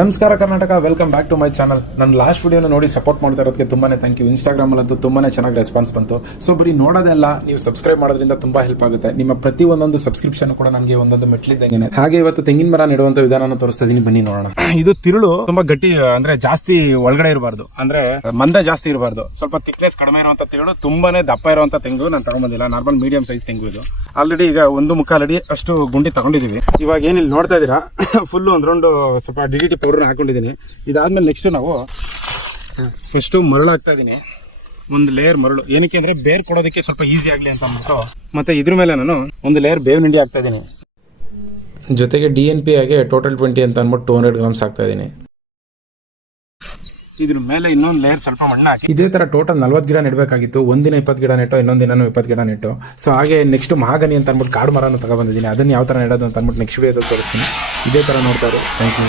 ನಮಸ್ಕಾರ Karnataka, welcome back to my channel. ನನ್ನ last ವಿಡಿಯೋನ ನೋಡಿ ಸಪೋರ್ಟ್ ಮಾಡ್ತಾ ಇರೋದಕ್ಕೆ ತುಂಬಾನೇ ಥ್ಯಾಂಕ್ ಯು. ಇನ್ಸ್ಟಾಗ್ರಾಮಲ್ಲಂತೂ ತುಂಬಾನೇ ಚೆನ್ನಾಗಿ ರೆಸ್ಪಾನ್ಸ್ ಬಂತು. ಸೊ ಬರೀ ನೋಡೋದೆಲ್ಲ, ನೀವು ಸಬ್ಸ್ಕ್ರೈಬ್ ಮಾಡೋದ್ರಿಂದ ತುಂಬಾ ಹೆಲ್ಪ್ ಆಗುತ್ತೆ. ನಿಮ್ಮ ಪ್ರತಿ ಒಂದೊಂದು ಸಬ್ಸ್ಕ್ರಿಪ್ಷನ್ ಕೂಡ ನನಗೆ ಒಂದೊಂದು ಮೆಟ್ಲಿದ್ದಂಗೆ. ಹಾಗೆ ಇವತ್ತು ತೆಂಗಿನ ಮರ ನೆಡುವಂತ ವಿಧಾನನ ತೋರಿಸ್ತಾ ಇದೀನಿ, ಬನ್ನಿ ನೋಡೋಣ. ಇದು ತಿರುಳು ತುಂಬಾ ಗಟ್ಟಿ, ಅಂದ್ರೆ ಜಾಸ್ತಿ ಒಳಗಡೆ ಇರಬಾರ್ದು, ಅಂದ್ರೆ ಮಂದ ಜಾಸ್ತಿ ಇರಬಾರ್ದು. ಸ್ವಲ್ಪ ಥಿಕ್ನೆಸ್ ಕಡಿಮೆ ಇರುವಂತ ತಿರುಳು, ತುಂಬಾನೇ ದಪ್ಪ ಇರುವಂತ ತೆಂಗು ನಾನು ತಗೊಂಡ್ಬಂದಿಲ್ಲ. ನಾರ್ಮಲ್ ಮೀಡಿಯಂ ಸೈಜ್ ತೆಂಗು ಇದು. ಆಲ್ರೆಡಿ ಈಗ 1.25 ಅಡಿ ಅಷ್ಟು ಗುಂಡಿ ತಗೊಂಡಿದೀವಿ. ಇವಾಗ ಏನಿಲ್ಲ ನೋಡ್ತಾ ಇದೀರಾ, ಫುಲ್ ಒಂದ್ ರೌಂಡ್ ಸ್ವಲ್ಪ DDT ಪೌಡರ್ ಹಾಕೊಂಡಿದ್ದೀನಿ. ಇದಾದ್ಮೇಲೆ ನೆಕ್ಸ್ಟ್ ನಾವು ಫಸ್ಟ್ ಮರಳು ಹಾಕ್ತಾ ಇದೀನಿ. ಒಂದು ಲೇಯರ್ ಮರಳು, ಏನಕ್ಕೆ ಅಂದ್ರೆ ಬೇರ್ ಕೊಡೋದಕ್ಕೆ ಸ್ವಲ್ಪ ಈಸಿ ಆಗಲಿ ಅಂತ ಅಂದ್ಬಿಟ್ಟು. ಮತ್ತೆ ಇದ್ರ ಮೇಲೆ ನಾನು ಒಂದು ಲೇಯರ್ ಬೇವಿನ ಹಿಂಡಿ ಹಾಕ್ತಾ ಇದೀನಿ. ಜೊತೆಗೆ DNP ಆಗಿ ಟೋಟಲ್ 20 ಅಂತ ಅಂದ್ಬಿಟ್ಟು 200 ಗ್ರಾಮ್ಸ್ ಹಾಕ್ತಾ ಇದೀನಿ. ಇದ್ರ ಮೇಲೆ ಇನ್ನೊಂದು ಲೇಯರ್ ಸ್ವಲ್ಪ ಮಣ್ಣು ಹಾಕಿ. ಇದೇ ತರ ಟೋಟಲ್ 40 ಗಿಡ ನೆಡಬೇಕಾಗಿತ್ತು. ಒಂದಿನ 20 ಗಿಡ ನೆಟ್ಟು, ಇನ್ನೊಂದು ದಿನ 20 ಗಿಡ ನೆಟ್ಟು. ಸೊ ಹಾಗೆ ನೆಕ್ಸ್ಟ್ ಮಹಾಗನಿ ಅಂತ ಅಂದ್ಬಿಟ್ಟು ಕಾಡು ಮರನ ತಗೊಬಂದಿದ್ದೀನಿ. ಅದನ್ನ ಯಾವ ತರ ನೆಡೋದು ಅಂತ ಅಂದ್ಬಿಟ್ಟು ನೆಕ್ಸ್ಟ್ ವಿಡಿಯೋದಲ್ಲಿ ತೋರಿಸ್ತೀನಿ. ಇದೇ ತರ ನೋಡ್ತಾ ಇರಿ. Thank you.